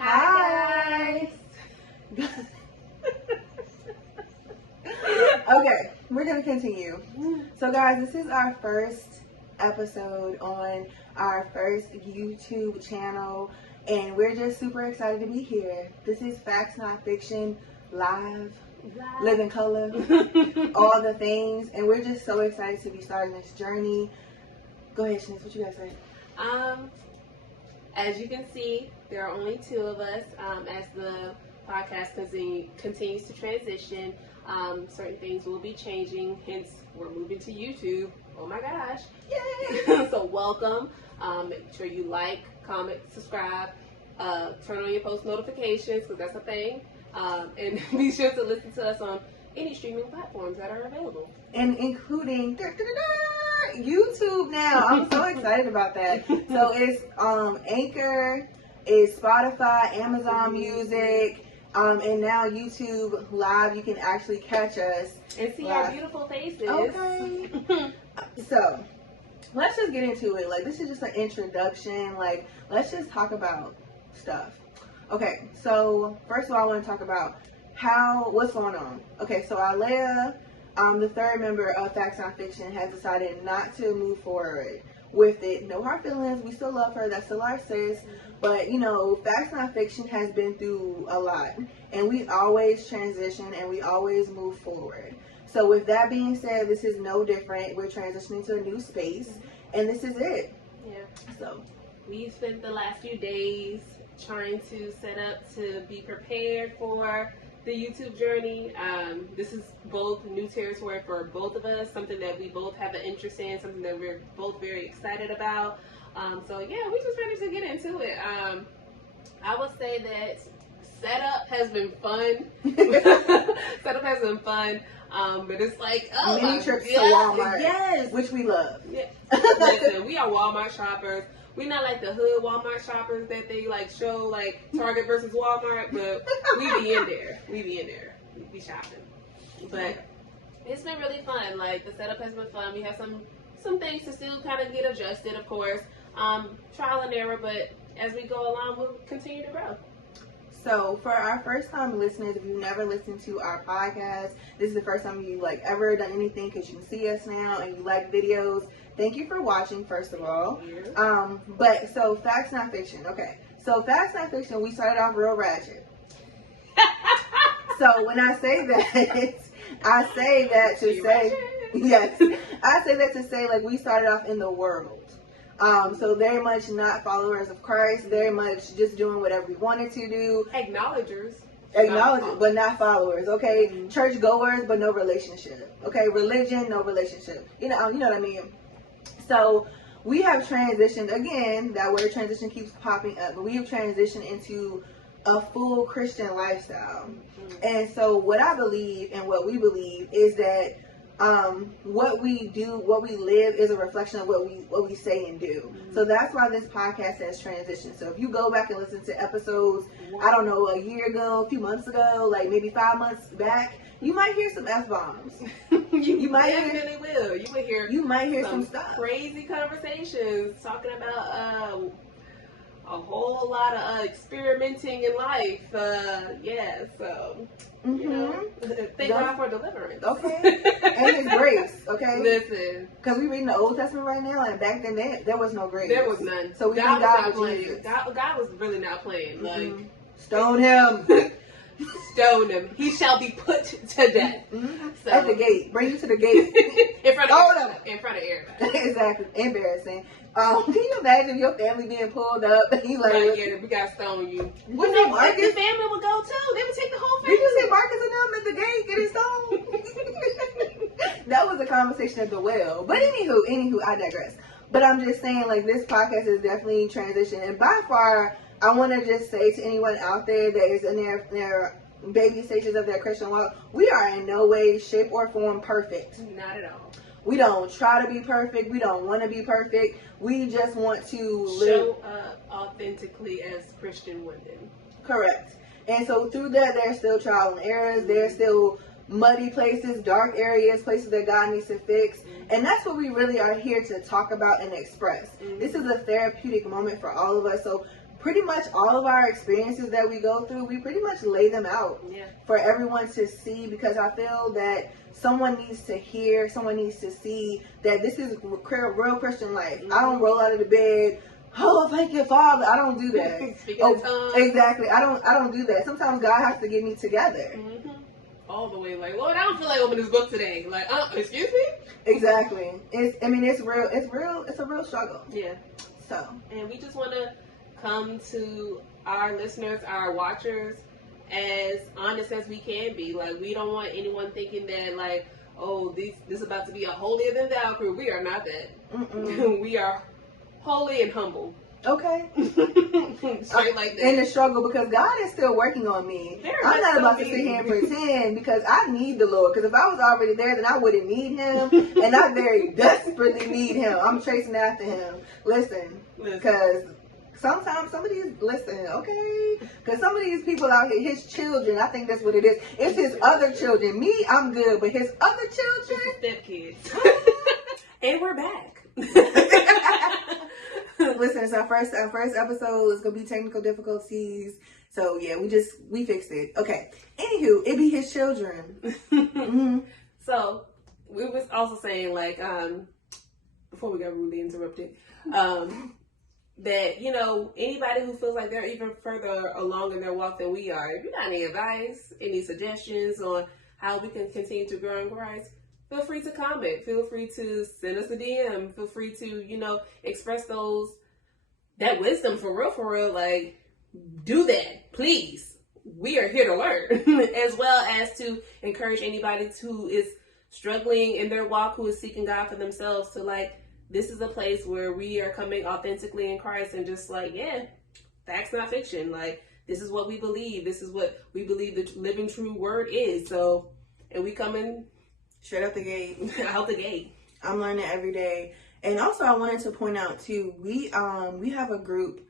Hi, guys. Okay, we're going to continue. So, guys, this is our first episode on our first YouTube channel, and we're just super excited to be here. This is Facts Not Fiction, live, live in color, all the things, and we're just so excited to be starting this journey. Go ahead, Shanice, what you guys say? As you can see, there are only two of us. As the podcast continues to transition, certain things will be changing. Hence, we're moving to YouTube. Oh my gosh! Yay! So welcome. Make sure you like, comment, subscribe, turn on your post notifications because that's a thing. And be sure to listen to us on any streaming platforms that are available, and including YouTube now. I'm so excited about that. So it's Anchor, it's Spotify, Amazon Music, and now YouTube Live. You can actually catch us and see live. Our beautiful faces. Okay. So let's just get into it. Like, this is just an introduction. Like, let's just talk about stuff. Okay, so first of all, I want to talk about what's going on. Okay, so Alea, the third member of Facts Not Fiction, has decided not to move forward with it. No hard feelings. We still love her. That's still our sis. But, you know, Facts Not Fiction has been through a lot. And we always transition and we always move forward. So with that being said, this is no different. We're transitioning to a new space. And this is it. Yeah. So we spent the last few days trying to set up to be prepared for the YouTube journey. This is both new territory for both of us, something that we both have an interest in, something that we're both very excited about. So yeah, we just ready to get into it. I would say that setup has been fun. Setup has been fun. But it's like, mini trips to Walmart, yes, which we love. Yeah. Listen, we are Walmart shoppers. We're not like the hood Walmart shoppers that they like show like Target versus Walmart, but we be in there. We be shopping. But it's been really fun. Like, the setup has been fun. We have some things to still kind of get adjusted, of course. Trial and error, but as we go along, we'll continue to grow. So for our first time listeners, if you've never listened to our podcast, this is the first time you like ever done anything because you can see us now and you like videos. Thank you for watching, first of all. But so Facts Not Fiction. Okay. So Facts Not Fiction, we started off real ratchet. So when I say that, I say that to say, yes, I say that to say, like, we started off in the world. So very much not followers of Christ, very much just doing whatever we wanted to do. Acknowledgers, but not followers, okay? Mm-hmm. Church goers, but no relationship, okay? Religion, no relationship. You know what I mean? So we have transitioned, again, that word transition keeps popping up, but we have transitioned into a full Christian lifestyle. Mm-hmm. And so what I believe and what we believe is that what we do, what we live is a reflection of what we say and do. Mm-hmm. So that's why this podcast has transitioned. So if you go back and listen to episodes, I don't know, a year ago, a few months ago, like maybe 5 months back, you might hear some F-bombs. you might definitely will. You might hear some stuff. Crazy conversations talking about a whole lot of experimenting in life. So you know, thank God for deliverance. Okay, and His grace. Okay, listen, because we reading the Old Testament right now, and back then there was no grace. There was none. So we God was not playing. God was really not playing. Like, stone him. Stone him. He shall be put to death. Mm-hmm. So, at the gate. Bring you to the gate. in front of everybody. Exactly. Embarrassing. Can you imagine your family being pulled up and you like, yeah, we got to stone you. Well, no, Marcus, the family would go too. They would take the whole family. Did you see Marcus and them at the gate getting stoned? That was a conversation at the well. But anywho, I digress. But I'm just saying, like, this podcast is definitely transition, and by far, I want to just say to anyone out there that is in their baby stages of their Christian walk, we are in no way, shape, or form perfect. Not at all. We don't try to be perfect. We don't want to be perfect. We just want to show up authentically as Christian women. Correct. And so through that, there's still trial and errors. There's still muddy places, dark areas, places that God needs to fix. And that's what we really are here to talk about and express. This is a therapeutic moment for all of us. So pretty much all of our experiences that we go through, we pretty much lay them out for everyone to see, because I feel that someone needs to hear, someone needs to see that this is real Christian life. I don't roll out of the bed, oh, thank you, Father. I don't do that. Exactly. I don't do that. Sometimes God has to get me together. All the way, like, Lord, I don't feel like opening this book today. Like, excuse me? Exactly. It's real. It's a real struggle. Yeah. So. And we just want to come to our listeners, our watchers, as honest as we can be. Like, we don't want anyone thinking that, like, oh, this is about to be a holier than thou crew. We are not that. We are holy and humble. Okay. Straight like that. In the struggle, because God is still working on me. I'm not about to sit here and pretend, because I need the Lord. Because if I was already there, then I wouldn't need Him. And I very desperately need Him. I'm chasing after Him. Listen. Because sometimes some of these, because some of these people out here, His children, I think that's what it is. It's His other children. Me, I'm good. But His other children. Stepkids. And we're back. Listen, it's our first episode. It's gonna be technical difficulties, so yeah, we fixed it. Okay. Anywho, it be His children. So we was also saying, like, before we got rudely interrupted, that, you know, anybody who feels like they're even further along in their walk than we are, if you got any advice, any suggestions on how we can continue to grow in Christ, feel free to comment. Feel free to send us a DM. Feel free to, you know, express that wisdom for real. Like, do that, please. We are here to learn, as well as to encourage anybody who is struggling in their walk, who is seeking God for themselves, to, like, this is a place where we are coming authentically in Christ and just like, yeah, facts, not fiction. Like, this is what we believe. This is what we believe the living true word is. So, and we coming straight out the gate. Out the gate. I'm learning every day. And also, I wanted to point out too, we have a group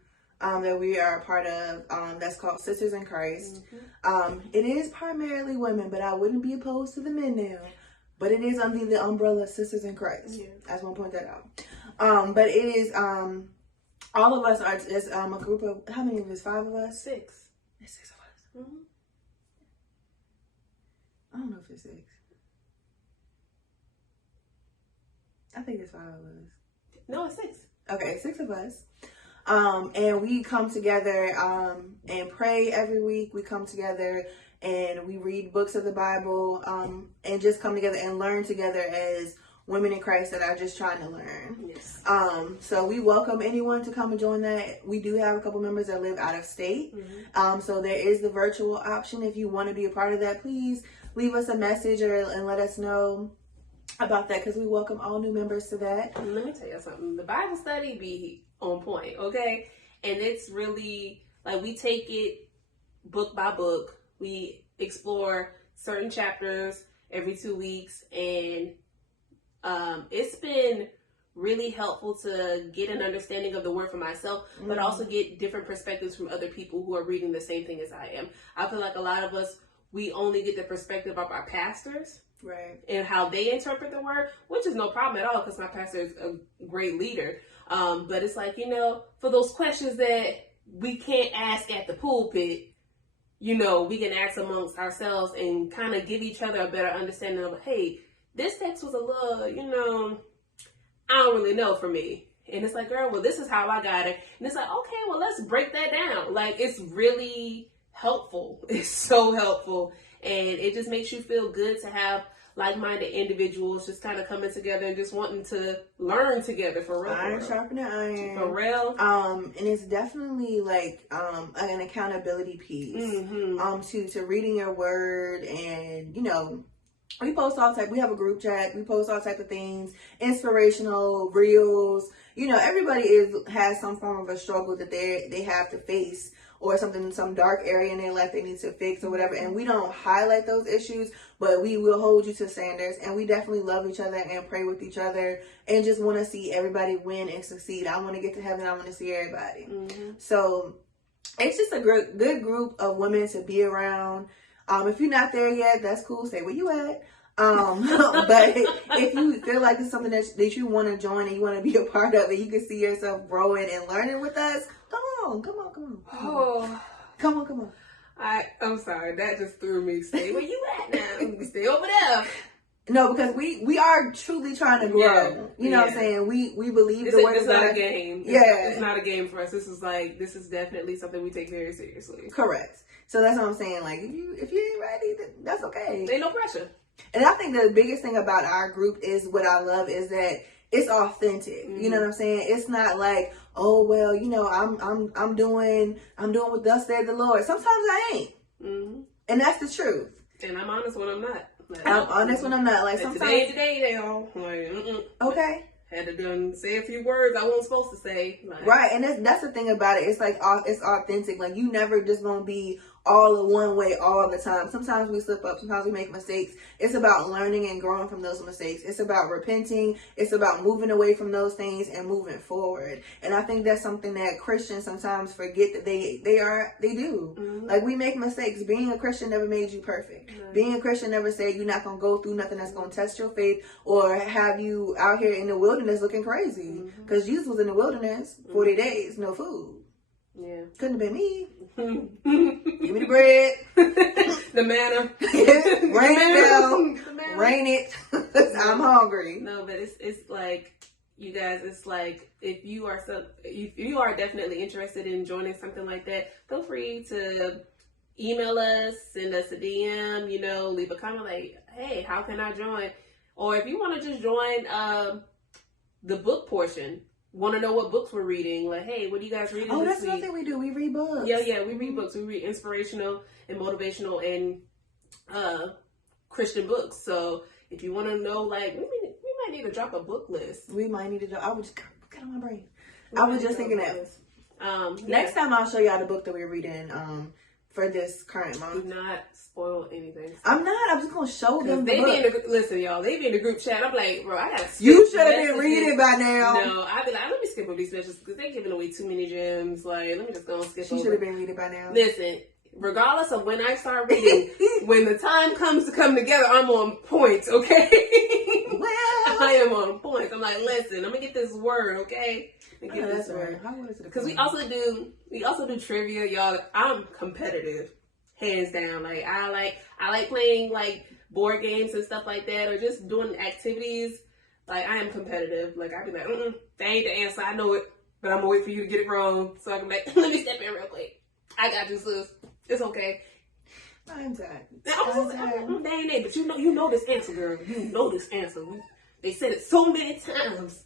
that we are a part of that's called Sisters in Christ. It is primarily women, but I wouldn't be opposed to the men now. But it is under the umbrella of Sisters in Christ. I just want to point that out. But it is all of us are just a group of, how many of us? 5 of us? 6. It's 6 of us. I don't know if it's 6. I think it's 5 of us. No, it's 6. Okay, 6 of us. And we come together and pray every week. We come together and we read books of the Bible and just come together and learn together as women in Christ that are just trying to learn. Yes. So we welcome anyone to come and join that. We do have a couple members that live out of state. So there is the virtual option. If you want to be a part of that, please leave us a message and let us know about that, because we welcome all new members to that. And let me tell you something. The Bible study be on point, okay? And it's really, like, we take it book by book. We explore certain chapters every 2 weeks, and it's been really helpful to get an understanding of the word for myself, but also get different perspectives from other people who are reading the same thing as I am. I feel like a lot of us, we only get the perspective of our pastors. Right. And how they interpret the word, which is no problem at all, because my pastor is a great leader. But it's like, you know, for those questions that we can't ask at the pulpit, you know, we can ask amongst ourselves and kind of give each other a better understanding of, hey, this text was a little, you know, I don't really know for me. And it's like, girl, well, this is how I got it. And it's like, okay, well, let's break that down. Like, it's really helpful. It's so helpful. And it just makes you feel good to have like-minded individuals just kind of coming together and just wanting to learn together for real. Iron sharpening iron. For real. And it's definitely like an accountability piece. To reading your word, and you know, we post all type. We have a group chat. We post all type of things, inspirational reels. You know, everybody has some form of a struggle that they have to face, or some dark area in their life they need to fix or whatever. And we don't highlight those issues, but we will hold you to standards. And we definitely love each other and pray with each other and just want to see everybody win and succeed. I want to get to heaven. I want to see everybody. So it's just a good group of women to be around. If you're not there yet, that's cool. Stay where you at. But if you feel like it's something that you want to join and you want to be a part of it, you can see yourself growing and learning with us, come Oh, Come on. I'm sorry. That just threw me. Stay where you at now. Stay over there. No, because we are truly trying to grow. Yeah, you know what I'm saying? We believe the word it's of not God. a game. Yeah. It's not a game for us. This is definitely something we take very seriously. Correct. So that's what I'm saying. Like, if you ain't ready, then that's okay. Ain't no pressure. And I think the biggest thing about our group is what I love is that it's authentic. Mm-hmm. You know what I'm saying? It's not like, oh well, I'm doing what thus said the Lord. Sometimes I ain't. Mm-hmm. And that's the truth. And I'm honest when I'm not. I'm honest when I'm not. Like, sometimes today they all like, okay. Had to say a few words I wasn't supposed to say. Like, right, and that's the thing about it. It's like it's authentic. Like, you never just gonna be all in one way all the time. Sometimes we slip up. Sometimes we make mistakes. It's about learning and growing from those mistakes. It's about repenting. It's about moving away from those things and moving forward. And I think that's something that Christians sometimes forget that they do. Mm-hmm. Like, we make mistakes. Being a Christian never made you perfect. Mm-hmm. Being a Christian never said you're not gonna go through nothing that's gonna test your faith or have you out here in the wilderness looking crazy. Because Jesus was in the wilderness 40 days, no food. Yeah, couldn't have been me. Give me the bread, the manna, rain it down, rain it. I'm hungry. No, but it's like, you guys, it's like, if you are definitely interested in joining something like that, feel free to email us, send us a DM, leave a comment like, hey, how can I join? Or if you want to just join the book portion, want to know what books we're reading, like, hey, what are you guys reading this week? That's something we do. We read books. Yeah, we read books. We read inspirational and motivational and Christian books. So if you want to know, like, we might need to drop a book list. We might need to drop. I was get on my brain. I was just thinking that. Next time I'll show y'all the book that we're reading for this current month. Do not spoil anything. I'm not. I'm just gonna show them the book. Listen, y'all. They be in the group chat. I'm like, bro, I gotta skip. You should have been reading by now. No, I'd be like, let me skip over these messages because they're giving away too many gems. Like, let me just go and skip. She should have been reading by now. Listen, regardless of when I start reading, when the time comes to come together, I'm on point. Okay. Well, I am on point. I'm like, listen, I'm gonna get this word. Okay. Get this word. How was it? Because we also do trivia, y'all. I'm competitive, hands down. Like, I like playing like board games and stuff like that, or just doing activities. Like, I am competitive. Like, I'd be like, that ain't the answer. I know it, but I'm gonna wait for you to get it wrong. So I can be like, let me step in real quick. I got you, sis. It's okay. I'm tired. I'm dang, but you know this answer, girl. You know this answer. They said it so many times.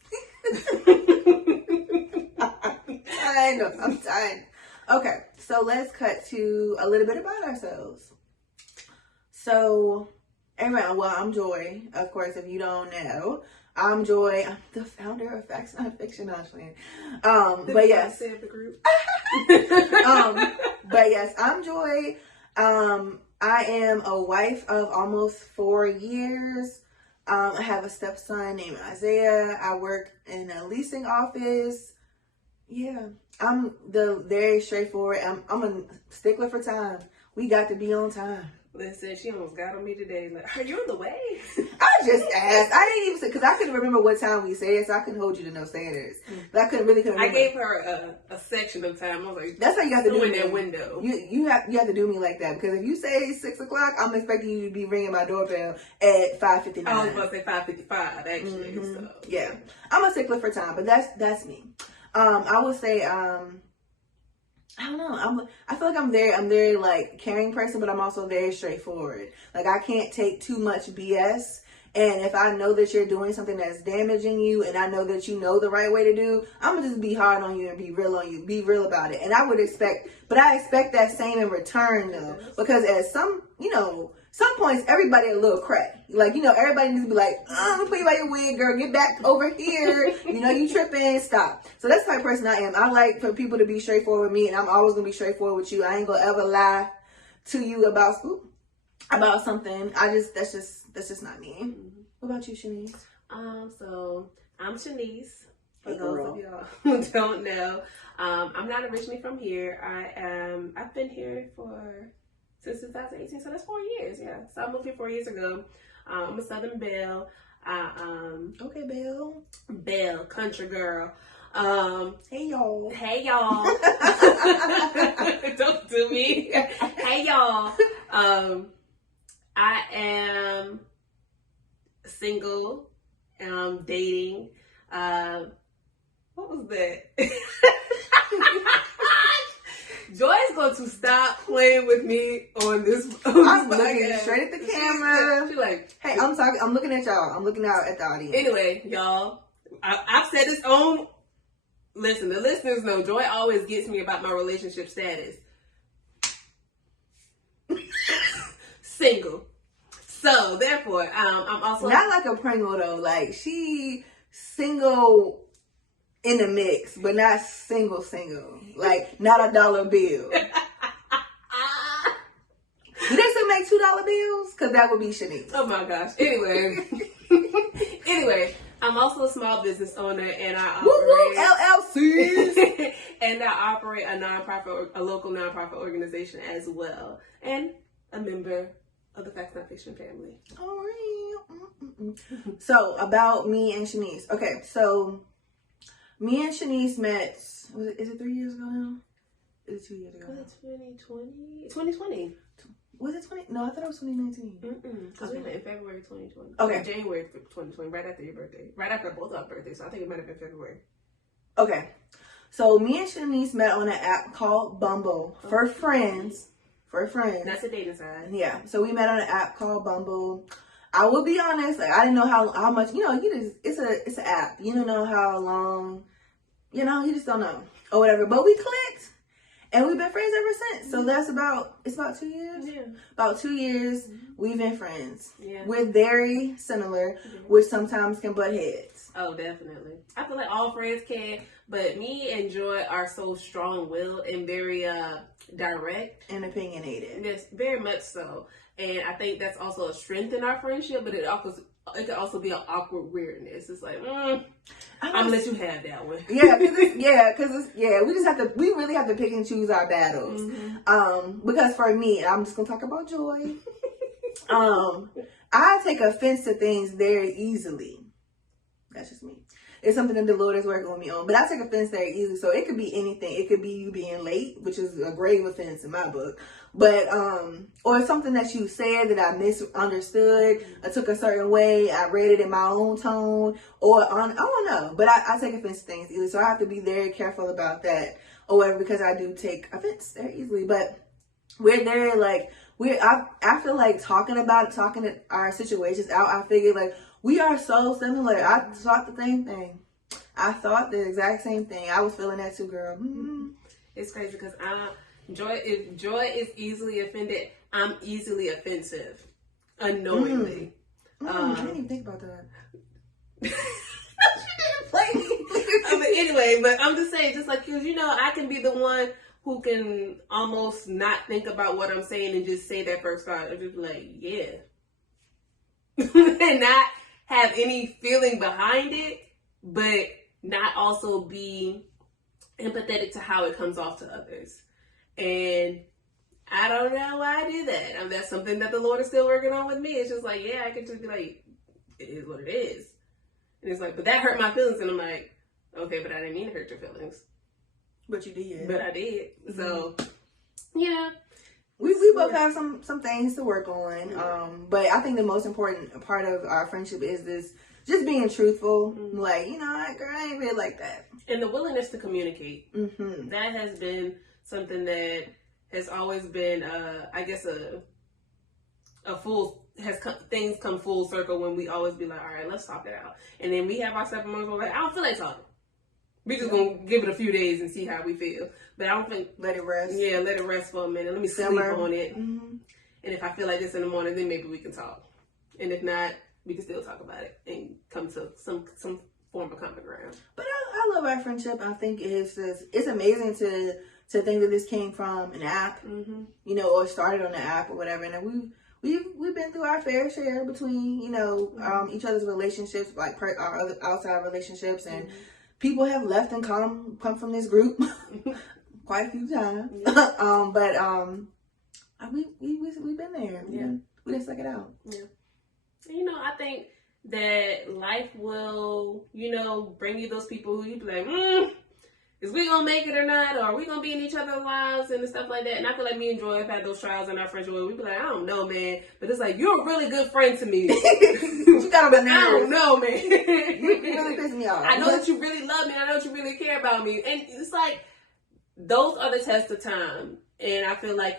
I know. I'm tired. Okay, so let's cut to a little bit about ourselves. So, everyone, well, I'm Joy. Of course, if you don't know, I'm Joy. I'm the founder of Facts Not Fiction. But yes, the group. But yes, I'm Joy. I am a wife of almost 4 years. I have a stepson named Isaiah. I work in a leasing office. Yeah, I'm very straightforward. I'm a stickler for time. We got to be on time. Listen, she almost got on me today. Like, are you on the way? I just asked. I didn't even say, because I couldn't remember what time we said, so I couldn't hold you to no standards. But I couldn't remember. I gave her a section of time. I was like, that's how you have to do in that window. You have to do me like that, because if you say 6 o'clock, I'm expecting you to be ringing my doorbell at 5:59. I was about to say 5:55 actually. Mm-hmm. So yeah, I'm a stickler for time, but that's me. I would say I don't know. I feel like I'm very like caring person, but I'm also very straightforward. Like, I can't take too much BS. And if I know that you're doing something that's damaging you, and I know that you know the right way to do, I'm gonna just be hard on you and be real on you. Be real about it. And I expect that same in return though, because at some points everybody a little cray. Like, everybody needs to be like, put you by your wig, girl, get back over here. You tripping, stop. So that's the type of person I am. I like for people to be straightforward with me, and I'm always gonna be straightforward with you. I ain't gonna ever lie to you about something. That's just not me. Mm-hmm. What about you, Shanice? So I'm Shanice. For those of y'all who don't know, I'm not originally from here. I've been here since 2018, so that's 4 years. Yeah, so I moved here 4 years ago. I'm a Southern Belle. Okay, Belle. Belle, country girl. Hey y'all. Hey y'all. Don't do me. Hey y'all. I am single. Dating. What was that? Joy's going to stop playing with me on this. I'm looking straight at the camera. She's like, hey, I'm talking. I'm looking at y'all. I'm looking out at the audience. Anyway, y'all, I've said this on. Listen, the listeners know Joy always gets me about my relationship status. Single. So therefore, I'm also not like a Pringle though. Like she single in the mix, but not single. Like not a dollar bill. Do they still make $2 bills? Because that would be Shanice. Oh my gosh. Anyway, I'm also a small business owner, and I operate LLCs. and I operate a local nonprofit organization as well, and a member of the Facts Not Fiction family. All right. So about me and Shanice. Okay, so me and Shanice met. Is it 3 years ago now? Is it 2 years ago? Was it 2020? 2020. Was it 20? No, I thought it was 2019. Because we met in February 2020. Okay. January 2020, right after your birthday. Right after both our birthdays. So I think it might have been February. Okay. So me and Shanice met on an app called Bumble for friends. For friends. That's a dating side. Yeah. So we met on an app called Bumble. I will be honest, like I didn't know how much, it's an app. You don't know how long, you just don't know. Or whatever. But we clicked. And we've been friends ever since. So that's about 2 years? Yeah. About 2 years, we've been friends. Yeah. We're very similar, which sometimes can butt heads. Oh, definitely. I feel like all friends can, but me and Joy are so strong-willed and very direct. And opinionated. Yes, very much so. And I think that's also a strength in our friendship, but it could also be an awkward weirdness. It's like, I'm gonna let you have that one. We really have to pick and choose our battles. Because for me, I'm just gonna talk about Joy. I take offense to things very easily. That's just me. It's something that the Lord is working with me on. But I take offense very easily. So it could be anything. It could be you being late, which is a grave offense in my book. But, or something that you said that I misunderstood. I took a certain way. I read it in my own tone. Or I don't know. But I take offense to things easily. So I have to be very careful about that. Or whatever, because I do take offense very easily. But we're there, like, after like talking our situations out, I figured like, we are so similar. I thought the same thing. I thought the exact same thing. I was feeling that too, girl. It's crazy because if Joy is easily offended, I'm easily offensive, unknowingly. I didn't even think about that. She didn't play me. But anyway, I'm just saying, just like, because I can be the one who can almost not think about what I'm saying and just say that first thought. I'm just like, yeah. And not have any feeling behind it, but not also be empathetic to how it comes off to others. And I don't know why I do that. That's something that the Lord is still working on with me. It's just like, I can just be like, it is what it is. And it's like, but that hurt my feelings. And I'm like, okay, but I didn't mean to hurt your feelings. But you did. But I did. So, yeah. We both have some things to work on. But I think the most important part of our friendship is this, just being truthful. Like, girl, I ain't really like that. And the willingness to communicate. That has been something that has always been, I guess, things come full circle when we always be like, all right, let's talk it out. And then we have our separate moments where we're like, I don't feel like talking. We just gonna give it a few days and see how we feel. But I don't think let it rest. Yeah, let it rest for a minute. Let me sleep on it. And if I feel like this in the morning, then maybe we can talk. And if not, we can still talk about it and come to some form of common ground. But I love our friendship. I think it's amazing to think that this came from an app, or started on the app or whatever. And we've been through our fair share between each other's relationships, like our other outside relationships, and people have left and come from this group quite a few times. We've been there. Yeah. We didn't suck it out. Yeah. And, I think that life will, bring you those people who you be like, is we gonna make it or not? Or are we gonna be in each other's lives and stuff like that? And I feel like me and Joy have had those trials in our friendship where we be like, I don't know, man. But it's like, you're a really good friend to me. You got on my nerves. I don't know, man. You really piss me off. I know that you really love me. I know that you really care about me. And it's like, those are the tests of time. And I feel like,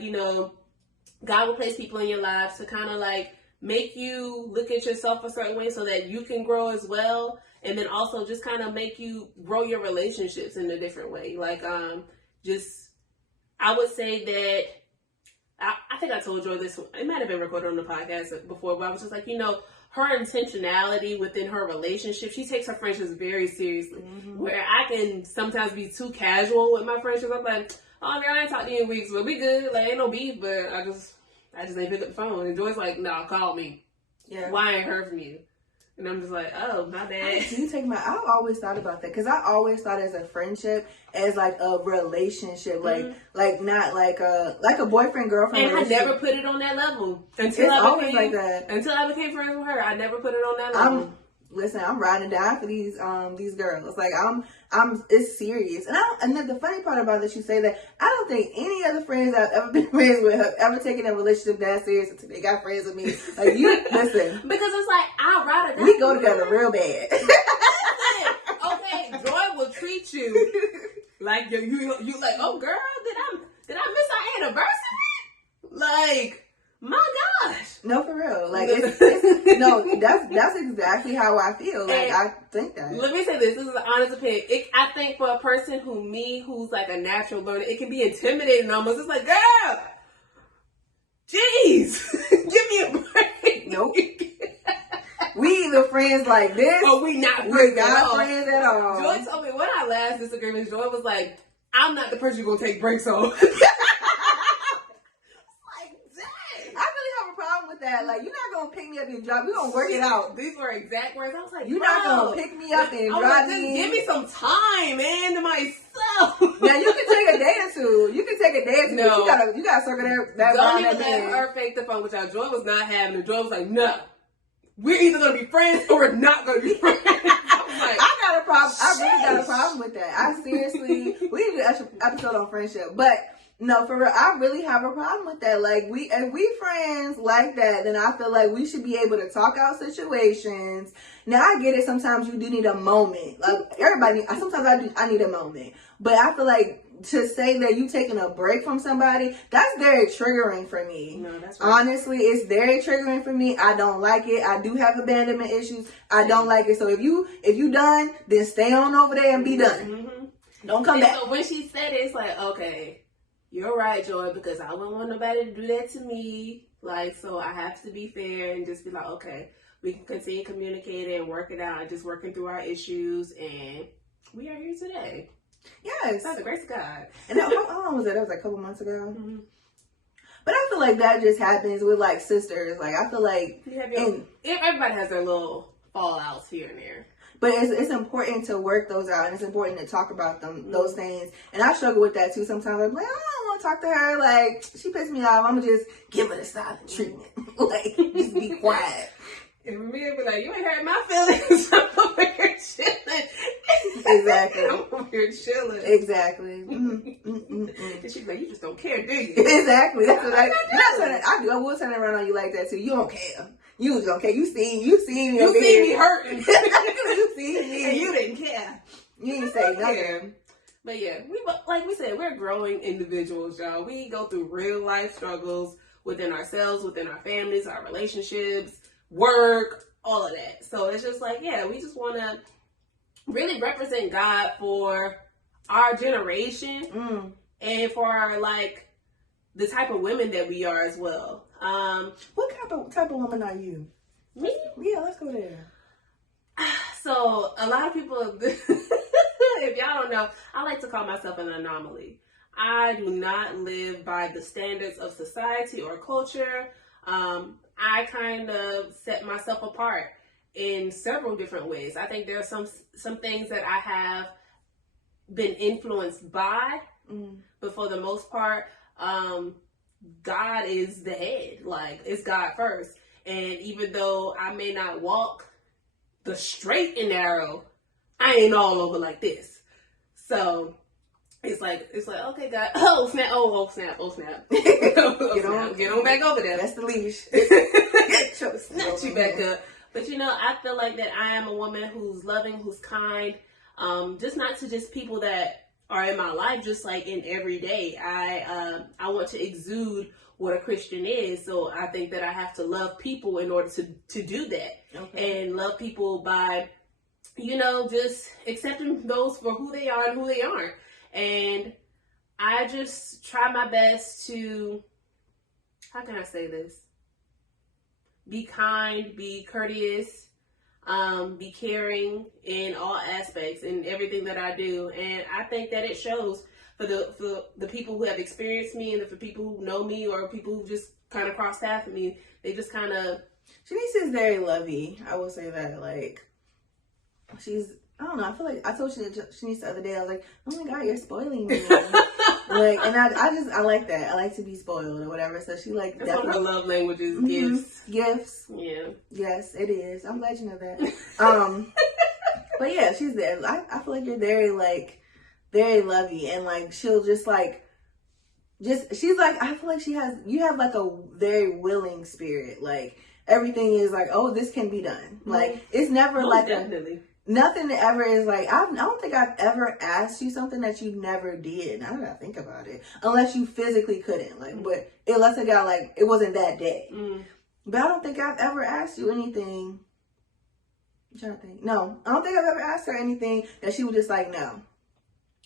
God will place people in your lives to kind of like make you look at yourself a certain way so that you can grow as well. And then also just kind of make you grow your relationships in a different way. Like, I would say that, I think I told Joy this, it might have been recorded on the podcast before, but I was just like, her intentionality within her relationship, she takes her friendships very seriously. Mm-hmm. Where I can sometimes be too casual with my friendships. I'm like, oh, girl, I ain't talked to you in weeks, but we good. Like, ain't no beef, but I just ain't pick up the phone. And Joy's like, no, call me. Yeah. Why I ain't heard from you? And I'm just like, oh, my bad. I've always thought about that because I always thought as a friendship as like a relationship, mm-hmm. like not like a boyfriend girlfriend. And I never put it on that level until I became friends with her. I never put it on that level. I'm riding down for these girls. Like it's serious. And then the funny part about this, you say that I don't think any other friends I've ever been friends with have ever taken a relationship that serious until they got friends with me. Like you, listen. Because it's like I ride it down. We go together real bad. Okay, Joy will treat you like you like, oh girl, did I miss our anniversary? Like, my gosh. No, for real. Like, that's exactly how I feel. Like, and I think that. Let me say this. This is an honest opinion. I think for a person who's like a natural learner, it can be intimidating almost. It's like, girl, jeez, give me a break. Nope. We either friends like this, or we not friends at all. Joy told me when our last disagreement, Joy was like, I'm not the person you're going to take breaks on. That like you're not gonna pick me up and drop. We're gonna work it out. These were exact words. I was like, you're not gonna pick me up and drop me. Give me some time, man, to myself. Now you can take a day or two. No, you gotta circle that. Don't even let her fake the phone with y'all. Joy was not having it. Joy was like, no, we're either gonna be friends or we're not gonna be friends. I got a problem. I really got a problem with that. I seriously, we need to do an episode on friendship, but. No, for real, I really have a problem with that. Like, if we friends like that, then I feel like we should be able to talk out situations. Now, I get it. Sometimes you do need a moment. Like, sometimes I need a moment. But I feel like to say that you taking a break from somebody, that's very triggering for me. No, that's right. Honestly, it's very triggering for me. I don't like it. I do have abandonment issues. I don't like it. So if you done, then stay on over there and be done. Mm-hmm. Don't come back. So when she said it, it's like, okay. You're right, Joy, because I wouldn't want nobody to do that to me. Like, so I have to be fair and just be like, okay, we can continue communicating and work it out and just working through our issues. And we are here today. Yes. By the grace of God. And how long was that? That was like a couple months ago. Mm-hmm. But I feel like that just happens with like sisters. Like, I feel like everybody has their little fallouts here and there. But it's important to work those out, and it's important to talk about those things. And I struggle with that too. Sometimes I'm like, I don't want to talk to her. Like, she pissed me off. I'm gonna just give her the silent treatment. Like, just be quiet. And for me, it'd be like, you ain't hurt my feelings. I'm over here chilling. Exactly. I'm over here chilling. Exactly. And she's like, you just don't care, do you? Exactly. That's what I do. I will turn around on you like that too. You don't care. You was okay. You seen me. You seen me hurting. You seen me. And you didn't care. You didn't say nothing. But yeah, like we said, we're growing individuals, y'all. We go through real life struggles within ourselves, within our families, our relationships, work, all of that. So it's just like, yeah, we just want to really represent God for our generation and for our, like, the type of women that we are as well. What type of woman are you? Me? Yeah, let's go there. So a lot of people, if y'all don't know, I like to call myself an anomaly. I do not live by the standards of society or culture. I kind of set myself apart in several different ways. I think there are some things that I have been influenced by, but for the most part, God is the head. Like, it's God first. And even though I may not walk the straight and narrow, I ain't all over like this. So it's like, okay, God, oh snap. Get on back over there. That's the leash. Snatch you back up. But I feel like that I am a woman who's loving, who's kind, just not to just people that are in my life, just like in every day. I want to exude what a Christian is. So I think that I have to love people in order to do that. Okay. And love people by, just accepting those for who they are and who they aren't. And I just try my best to, how can I say this? Be kind, be courteous, be caring in all aspects in everything that I do. And I think that it shows for the people who have experienced me, and for people who know me, or people who just kind of cross paths with me. They just kind of... Shanice is very lovey. I will say that. Like, she's... I don't know. I feel like I told Shanice the other day. I was like, "Oh my God, you're spoiling me." Like, and I like that. I like to be spoiled or whatever. So she like that's one of her love languages. Gifts. Yeah. Yes, it is. I'm glad you know that. But yeah, she's there. I feel like you're very lovey, and like she'll just she's like, I feel like you have like a very willing spirit. Like everything is like, oh, this can be done. Like it's never like definitely. Nothing ever is like, I don't think I've ever asked you something that you never did. Now that I think about it. Unless you physically couldn't. Like, but unless it got like, it wasn't that day. But I don't think I've ever asked you anything. I'm trying to think. No, I don't think I've ever asked her anything that she would just like, no.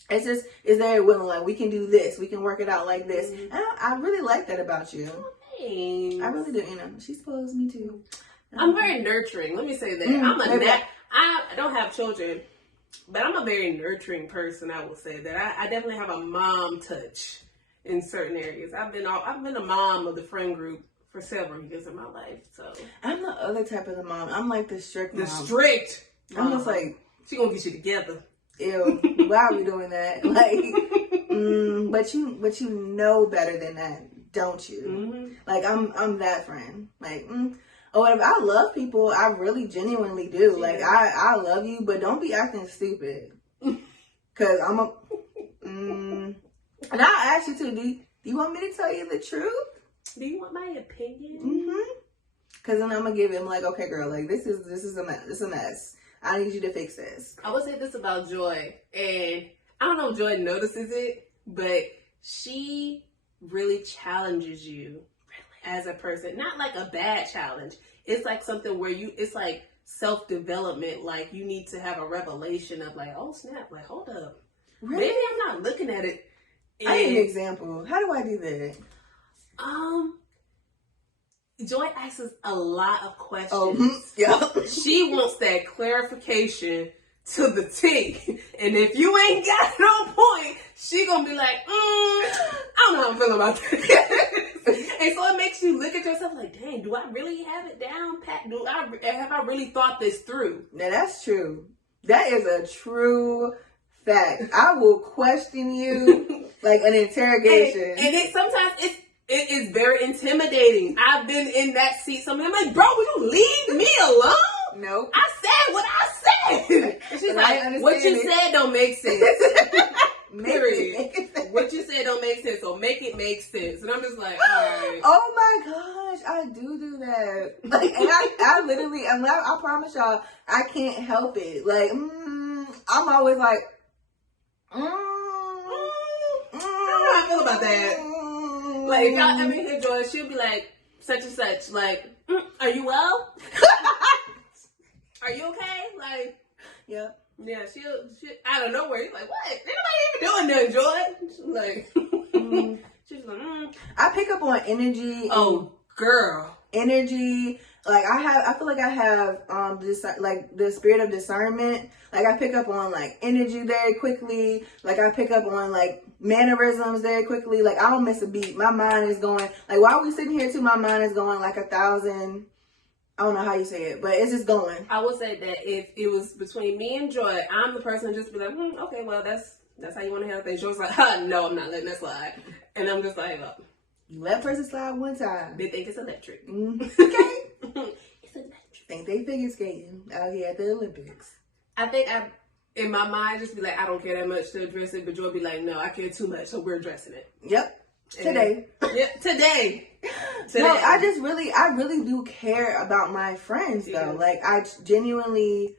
It's just, it's very willing. Like, we can do this. We can work it out like this. And I really like that about you. Thanks. I really do. She spoils me too. I'm very nurturing. Let me say that. I don't have children, but I'm a very nurturing person. I will say that I definitely have a mom touch in certain areas. I've been a mom of the friend group for several years of my life. So I'm the other type of the mom. I'm like the strict mom. I'm just like, she gonna get you together. Ew, why are we doing that? Like, but you know better than that, don't you? Mm-hmm. Like I'm that friend. Like. Or whatever. I love people. I really genuinely do. Yeah. Like, I love you, but don't be acting stupid. Because I'm a... and I'll ask you, too, do you want me to tell you the truth? Do you want my opinion? Mm-hmm. Because then I'm going to give him, like, okay, girl, like, this is a mess. This is a mess. I need you to fix this. I would say this about Joy. And I don't know if Joy notices it, but she really challenges you. As a person, not like a bad challenge. It's like something where it's like self-development. Like you need to have a revelation of like, oh snap, like hold up. Really? Maybe I'm not looking at it. I need an example. How do I do that? Joy asks us a lot of questions. Oh, yeah. She wants that clarification to the T. And if you ain't got it on point, she gonna be like, I don't know how I'm feeling about that. And so it makes you look at yourself like, dang, do I really have it down pat? Have I really thought this through? Now that's true. That is a true fact. I will question you like an interrogation. And sometimes it is very intimidating. I've been in that seat. Sometimes I'm like, bro, will you leave me alone? No. I said what I said. And she's like, what you said don't make sense. Period. What you said don't make sense, so make it make sense. And I'm just like, all right. Oh my gosh, I do that. Like, and I literally, I promise y'all, I can't help it. Like, I'm always like, I don't know how I feel about that. Like, if y'all ever hear Joy, she'll be like, such and such, like, are you well? Are you okay? Like, yeah. Yeah, she out of nowhere. You're like, what? Ain't nobody even doing nothing, Joy. She's like, she's like, I pick up on energy. Oh, girl. Energy. Like I feel like I have like the spirit of discernment. Like I pick up on like energy very quickly. Like I pick up on like mannerisms very quickly. Like I don't miss a beat. My mind is going like while we sitting here too. My mind is going like 1,000. I don't know how you say it, but it's just going. I would say that if it was between me and Joy, I'm the person just be like, okay, well, that's how you want to handle things. Joy's like, no, I'm not letting that slide. And I'm just like, you let a person slide one time. They think it's electric. Okay. It's electric. think they figure skating out here at the Olympics. I think in my mind, just be like, I don't care that much to address it, but Joy be like, no, I care too much, so we're addressing it. Yep. Today. Yep. Today. No, I really do care about my friends though. Like, I genuinely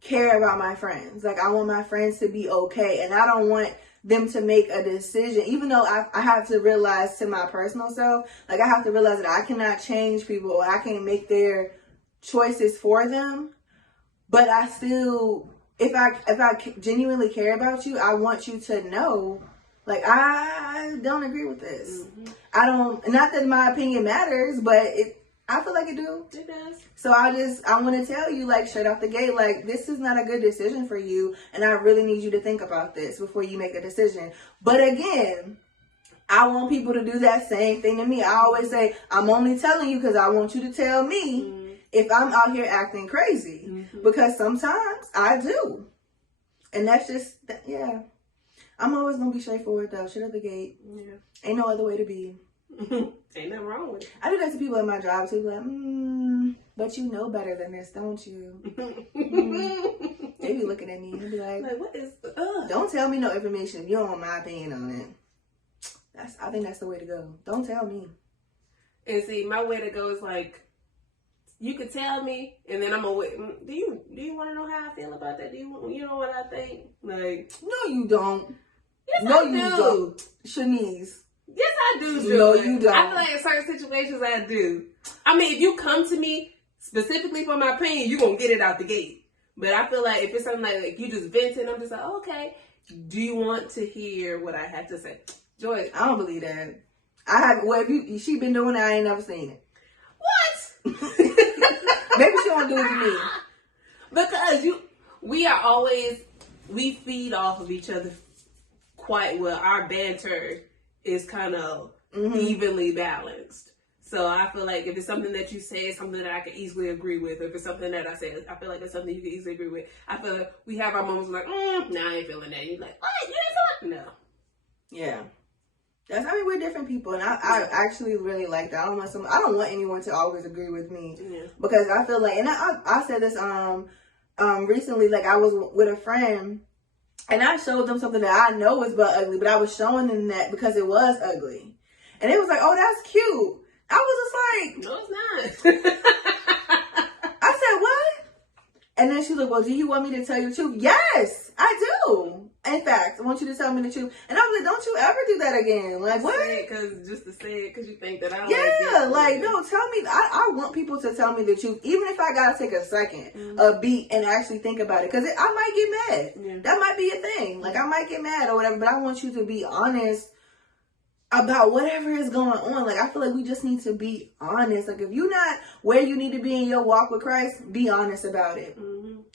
care about my friends. Like, I want my friends to be okay, and I don't want them to make a decision, even though I have to realize to my personal self, like, I have to realize that I cannot change people, or I can't make their choices for them. But I still, if I genuinely care about you, I want you to know, like, I don't agree with this. Mm-hmm. I don't, not that my opinion matters, but I feel like it do. It does. So I want to tell you, like, straight off the gate, like, this is not a good decision for you, and I really need you to think about this before you make a decision. But again, I want people to do that same thing to me. I always say, I'm only telling you because I want you to tell me if I'm out here acting crazy. Mm-hmm. Because sometimes I do. And that's just, yeah. I'm always going to be straightforward, though. Straight out the gate. Yeah. Ain't no other way to be. Ain't nothing wrong with it. I do that to people at my job, too. Like, but you know better than this, don't you? They be looking at me and be like, what is... Don't tell me no information if you don't want my opinion on it. I think that's the way to go. Don't tell me. And see, my way to go is like, you could tell me, and then I'm gonna wait. Do you want to know how I feel about that? You know what I think? Like, no, you don't. Yes, no, I do. You don't. Shanice. Yes, I do. Joy. No, you don't. I feel like in certain situations I do. I mean, if you come to me specifically for my opinion, you're gonna get it out the gate. But I feel like if it's something like you just venting, I'm just like, okay. Do you want to hear what I have to say? Joy, I don't believe that. I have. Well, if she been doing it, I ain't never seen it. What? Maybe she don't do it to me. Because we feed off of each other quite well. Our banter is kind of evenly balanced. So I feel like if it's something that you say, it's something that I can easily agree with. If it's something that I say, I feel like it's something you can easily agree with. I feel like we have our moments like, I ain't feeling that. You're like, what? You ain't feeling that? No. Yeah. We're different people, and I actually really like that. I don't want anyone to always agree with me, because I feel like, and I said this recently, like I was with a friend, and I showed them something that I know was but ugly, but I was showing them that because it was ugly, and it was like, oh, that's cute. I was just like, no, it's not. I said, what? And then she was like, well, do you want me to tell you the truth? Yes, I do. In fact, I want you to tell me the truth. And I was like, don't you ever do that again. Like, what? Just to say it because you think that I don't no, tell me. I want people to tell me the truth. Even if I got to take a second, a beat, and actually think about it. Because I might get mad. Yeah. That might be a thing. Like, I might get mad or whatever. But I want you to be honest about whatever is going on. Like, I feel like we just need to be honest. Like, if you're not where you need to be in your walk with Christ, be honest about it.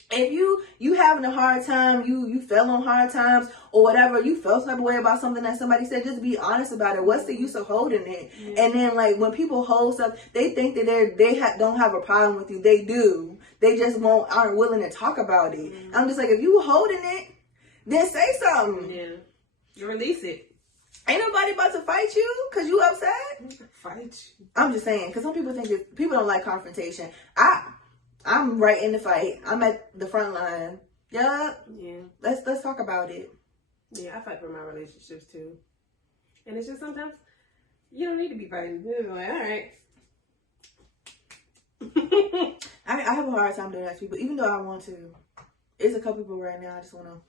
If you having a hard time, you fell on hard times or whatever, you felt some way about something that somebody said, just be honest about it. What's the use of holding it? And then, like, when people hold stuff, they think that they don't have a problem with you. They do. They just aren't willing to talk about it. I'm just like, if you holding it, then say something. Yeah, you release it. Ain't nobody about to fight you because you upset. Fight you. I'm just saying, because some people think that people don't like confrontation. I'm right in the fight. I'm at the front line. Yup. Yeah. Let's talk about it. Yeah, I fight for my relationships too. And it's just sometimes you don't need to be fighting. It's like, all right. I have a hard time doing that to people, even though I want to. There's a couple people right now I just want to.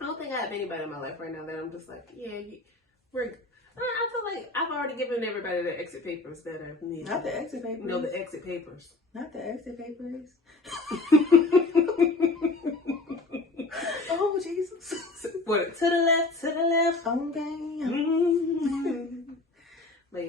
I don't think I have anybody in my life right now that I'm just like, yeah, I feel like I've already given everybody the exit papers that I need. Not the exit papers. No, the exit papers. Not the exit papers. Oh, Jesus. What? To the left, Okay. But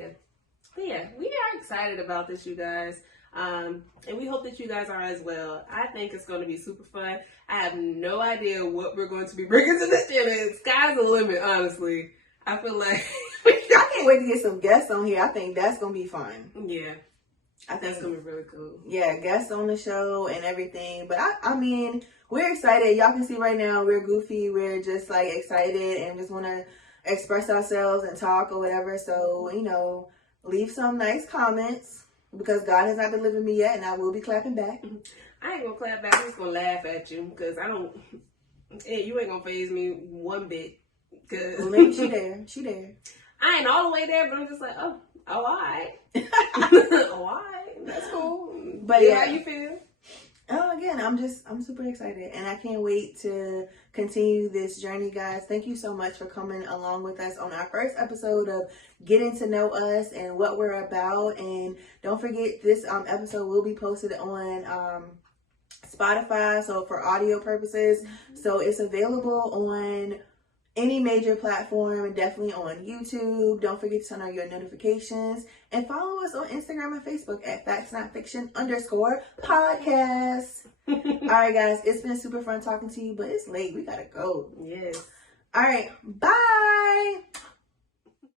yeah, we are excited about this, you guys. And we hope that you guys are as well. I think it's going to be super fun. I have no idea what we're going to be bringing to this channel. Sky's the limit, honestly. I feel like I can't wait to get some guests on here. I think that's going to be fun. Yeah. I think it's going to be really cool. Yeah, guests on the show and everything. But I mean, we're excited. Y'all can see right now we're goofy. We're just like excited and just want to express ourselves and talk or whatever. So, leave some nice comments. because God has not delivered me yet, and I will be clapping back. I ain't gonna clap back. I'm just gonna laugh at you because I don't. You ain't gonna faze me one bit. Cause Well, maybe she there. I ain't all the way there, but I'm just like, oh, all right, all right, that's cool. But yeah, how you feel? Oh, again, I'm super excited, and I can't wait to continue this journey, guys. Thank you so much for coming along with us on our first episode of Getting to Know Us and what we're about. And don't forget, this episode will be posted on Spotify, so for audio purposes. So it's available on any major platform and definitely on YouTube. Don't forget to turn on your notifications and follow us on Instagram and Facebook at factsnotfiction_podcast. All right, guys, it's been super fun talking to you, but it's late. We gotta go. Yes. All right, bye.